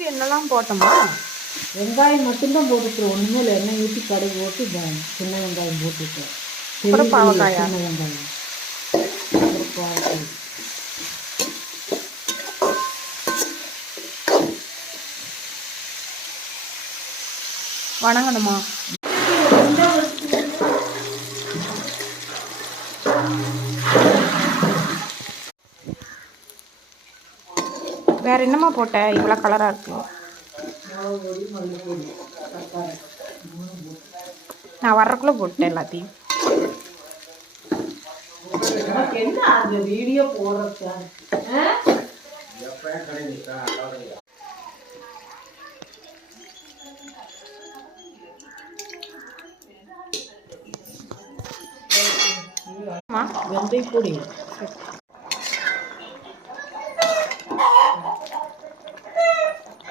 என்னெல்லாம் போட்டோமா? வெங்காயம் மட்டும்தான் போட்டுக்கிறோம். ஒன்றுமே இல்லை. எண்ணெய் ஊற்றி கடுகு போட்டு சின்ன வெங்காயம் போட்டுட்டேன். அப்புறம் பாவக்காயா? சின்ன வெங்காயம் பாவக்காய் வணங்கணுமா? வேற என்னம்மா போட்ட? இவ்வளோ கலராக இருக்கு. நான் வர்றக்குள்ள போட்டேன் எல்லாத்தையும். என்ன அந்த வீடியோ போடுறதா? வெந்தயப்பொடி